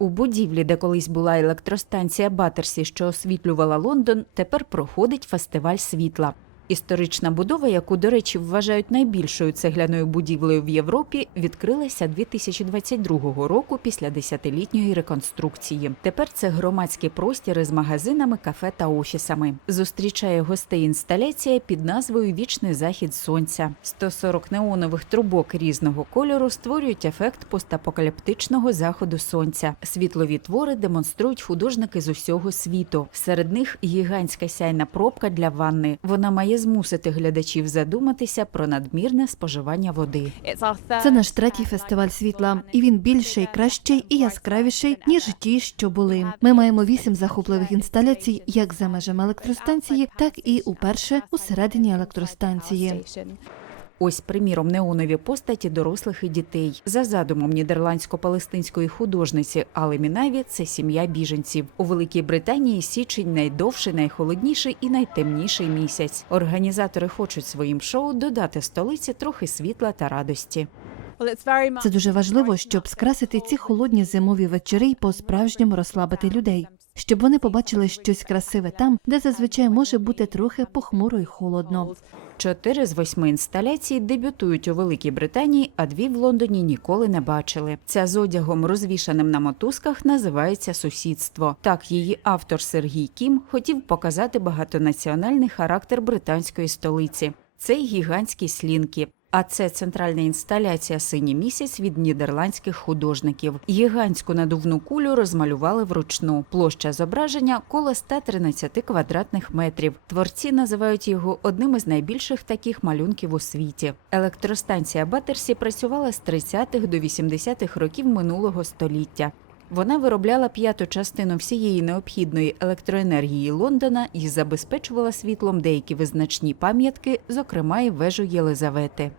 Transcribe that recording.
У будівлі, де колись була електростанція Баттерсі, що освітлювала Лондон, тепер проходить фестиваль світла. Історична будова, яку, до речі, вважають найбільшою цегляною будівлею в Європі, відкрилася 2022 року після десятилітньої реконструкції. Тепер це громадський простір із магазинами, кафе та офісами. Зустрічає гостей інсталяція під назвою Вічний захід сонця. 140 неонових трубок різного кольору створюють ефект постапокаліптичного заходу сонця. Світлові твори демонструють художники з усього світу. Серед них гігантська сяйна пробка для ванни. Вона має змусити глядачів задуматися про надмірне споживання води. Це наш третій фестиваль світла, і він більший, кращий і яскравіший ніж ті, що були. Ми маємо вісім захопливих інсталяцій, як за межами електростанції, так і уперше у середині електростанції. Ось, приміром, неонові постаті дорослих і дітей. За задумом нідерландсько-палестинської художниці Али Мінаві, це сім'я біженців. У Великій Британії січень найдовший, найхолодніший і найтемніший місяць. Організатори хочуть своїм шоу додати столиці трохи світла та радості. Це дуже важливо, щоб скрасити ці холодні зимові вечори й по-справжньому розслабити людей, щоб вони побачили щось красиве там, де зазвичай може бути трохи похмуро й холодно. Чотири з восьми інсталяцій дебютують у Великій Британії, а дві в Лондоні ніколи не бачили. Ця з одягом, розвішаним на мотузках, називається сусідство. Так її автор Сергій Кім хотів показати багатонаціональний характер британської столиці. Це й гігантські слінки. А це центральна інсталяція Синій місяць від нідерландських художників. Гігантську надувну кулю розмалювали вручну. Площа зображення коло 113 квадратних метрів. Творці називають його одним із найбільших таких малюнків у світі. Електростанція Баттерсі працювала з 30-х до 80-х років минулого століття. Вона виробляла п'яту частину всієї необхідної електроенергії Лондона і забезпечувала світлом деякі визначні пам'ятки, зокрема і вежу Єлизавети.